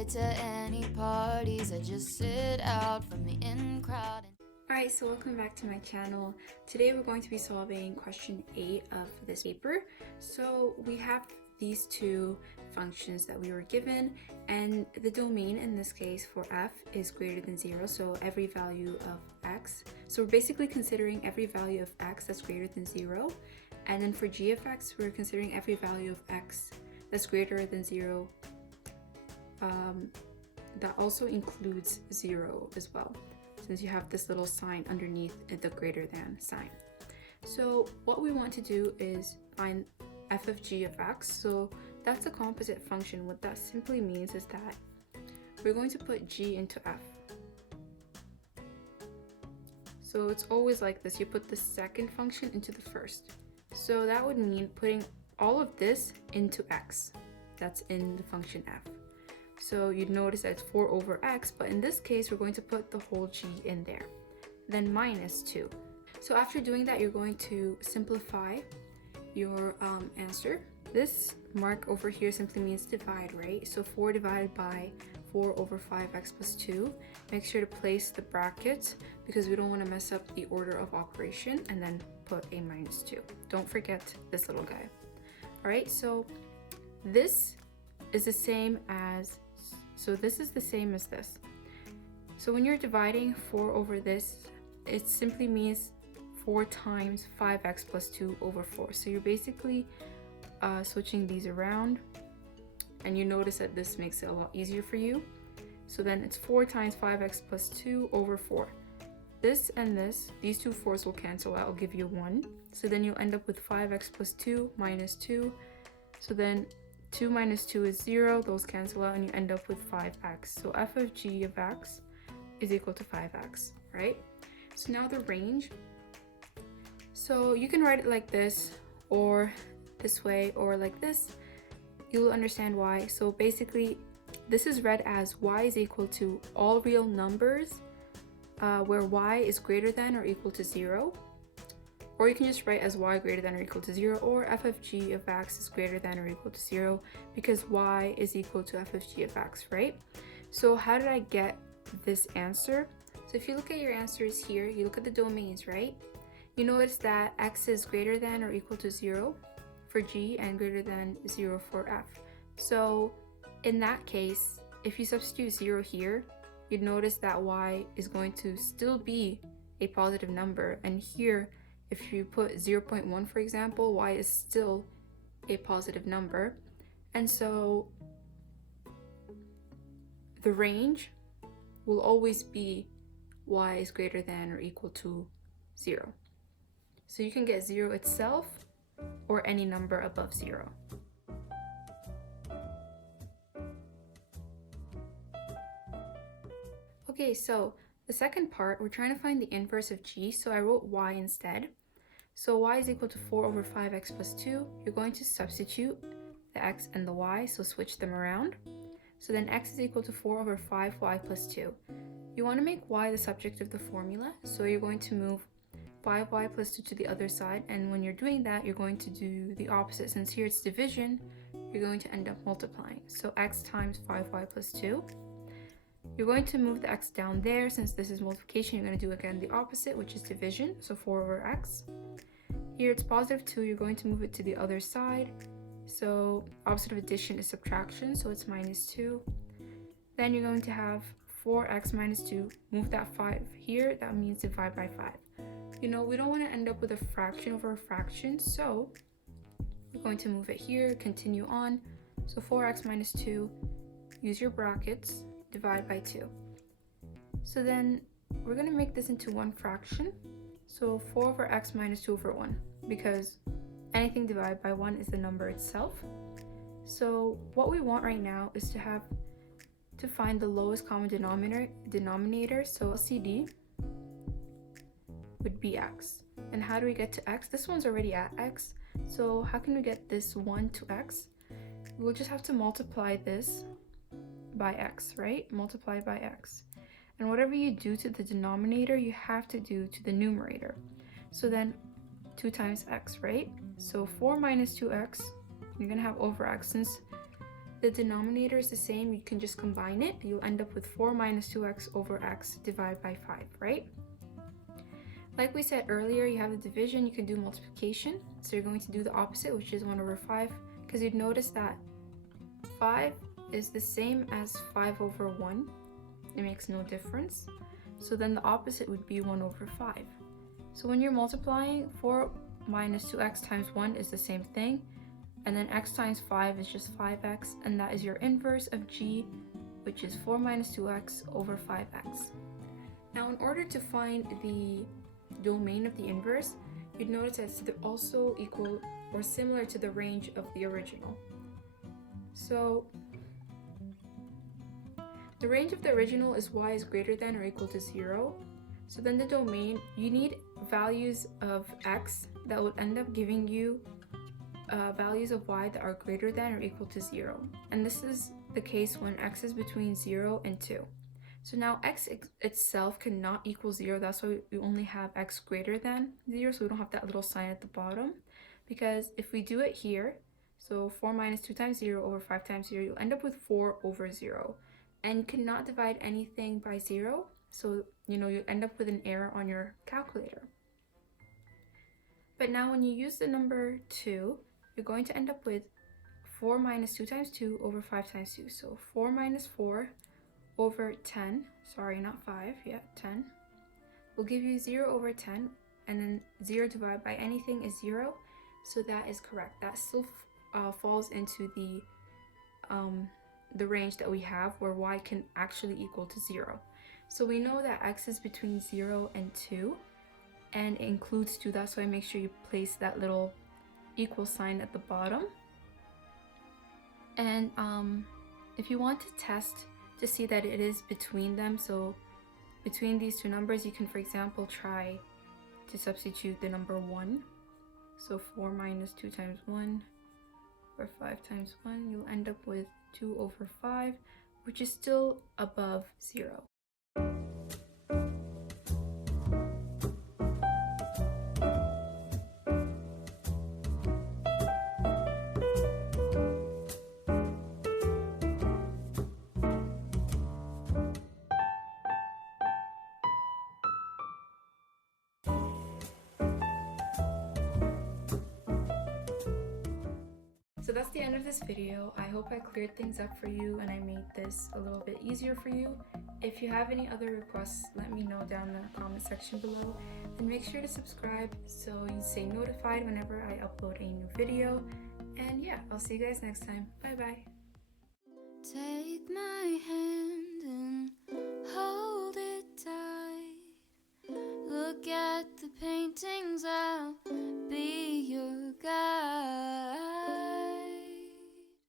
invite to any parties. I just sit out from the in crowd. Alright, so welcome back to my channel. Today we're going to be solving question 8 of this paper. So we have these two functions that we were given, and the domain in this case for f is greater than 0, so every value of x. So we're basically considering every value of x that's greater than 0. And then for g of x, we're considering every value of x that's greater than 0. That also includes 0 as well, since you have this little sign underneath the greater than sign. So what we want to do is find f of g of x. So that's a composite function. What that simply means is that we're going to put g into f. So it's always like this. You put the second function into the first. So that would mean putting all of this into x. That's in the function f. So you'd notice that it's 4 over x, but in this case, we're going to put the whole g in there. Then minus 2. So after doing that, you're going to simplify your answer. This mark over here simply means divide, right? So 4 divided by 4 over 5x plus 2. Make sure to place the brackets because we don't want to mess up the order of operation, and then put a minus 2. Don't forget this little guy. All right, so this is the same as this. So when you're dividing 4 over this, it simply means 4 times 5x plus 2 over 4. So you're basically switching these around, and you notice that this makes it a lot easier for you. So then it's 4 times 5x plus 2 over 4. This and this, these two 4's will cancel out, will give you 1. So then you'll end up with 5x plus 2 minus 2. So then 2 minus 2 is 0, those cancel out, and you end up with 5x. So f of g of x is equal to 5x, right? So now the range. So you can write it like this, or this way, or like this. You'll understand why. So basically, this is read as y is equal to all real numbers where y is greater than or equal to 0. Or you can just write as y greater than or equal to 0, or f of g of x is greater than or equal to 0 because y is equal to f of g of x, right? So how did I get this answer? So if you look at your answers here, you look at the domains, right? You notice that x is greater than or equal to 0 for g and greater than 0 for f. So in that case, if you substitute 0 here, you'd notice that y is going to still be a positive number, and here if you put 0.1, for example, y is still a positive number. And so the range will always be y is greater than or equal to 0. So you can get 0 itself or any number above 0. Okay, so the second part, we're trying to find the inverse of g, so I wrote y instead. So y is equal to 4 over 5x plus 2. You're going to substitute the x and the y, so switch them around. So then x is equal to 4 over 5y plus 2. You want to make y the subject of the formula, so you're going to move 5y plus 2 to the other side, and when you're doing that, you're going to do the opposite. Since here it's division, you're going to end up multiplying. So x times 5y plus 2. You're going to move the x down there. Since this is multiplication, you're going to do again the opposite, which is division, so 4 over x. Here it's positive 2, you're going to move it to the other side. So opposite of addition is subtraction, so it's minus 2. Then you're going to have 4x minus 2, move that 5 here, that means divide by 5. You know, we don't want to end up with a fraction over a fraction, so we're going to move it here, continue on. So 4x minus 2, use your brackets, divide by 2. So then we're going to make this into one fraction. So 4 over x minus 2 over 1, because anything divided by 1 is the number itself. So what we want right now is to find the lowest common denominator. So LCD would be x. And how do we get to x? This one's already at x. So how can we get this 1 to x? We'll just have to multiply this by x, right? Multiply by x. And whatever you do to the denominator, you have to do to the numerator. So then 2 times x, right? So 4 minus 2x, you're going to have over x. Since the denominator is the same, you can just combine it. You'll end up with 4 minus 2x over x divided by 5, right? Like we said earlier, you have the division, you can do multiplication. So you're going to do the opposite, which is 1 over 5, because you'd notice that 5 is the same as 5 over 1. It makes no difference. So then the opposite would be 1 over 5. So when you're multiplying, 4 minus 2x times 1 is the same thing. And then x times 5 is just 5x. And that is your inverse of g, which is 4 minus 2x over 5x. Now in order to find the domain of the inverse, you'd notice that it's also equal or similar to the range of the original. So the range of the original is y is greater than or equal to 0. So then the domain, you need values of x that would end up giving you values of y that are greater than or equal to 0. And this is the case when x is between 0 and 2. So now x itself cannot equal 0, that's why we only have x greater than 0, so we don't have that little sign at the bottom. Because if we do it here, so 4 minus 2 times 0 over 5 times 0, you'll end up with 4 over 0. And you cannot divide anything by 0, so you end up with an error on your calculator. But now when you use the number 2, you're going to end up with 4 minus 2 times 2 over 5 times 2. So 4 minus 4 over 10, sorry, not 5, yeah, 10, will give you 0 over 10, and then 0 divided by anything is 0, so that is correct. That still falls into the range that we have where y can actually equal to 0. So we know that x is between 0 and 2, and it includes 2, that's why make sure you place that little equal sign at the bottom. And if you want to test to see that it is between them, so between these two numbers, you can, for example, try to substitute the number 1. So 4 minus 2 times 1 or 5 times 1, you'll end up with 2 over 5, which is still above 0. So that's the end of this video. I hope I cleared things up for you and I made this a little bit easier for you. If you have any other requests, let me know down in the comment section below. And make sure to subscribe so you stay notified whenever I upload a new video. And yeah, I'll see you guys next time. Bye bye. Take my hand and hold it tight. Look at the pain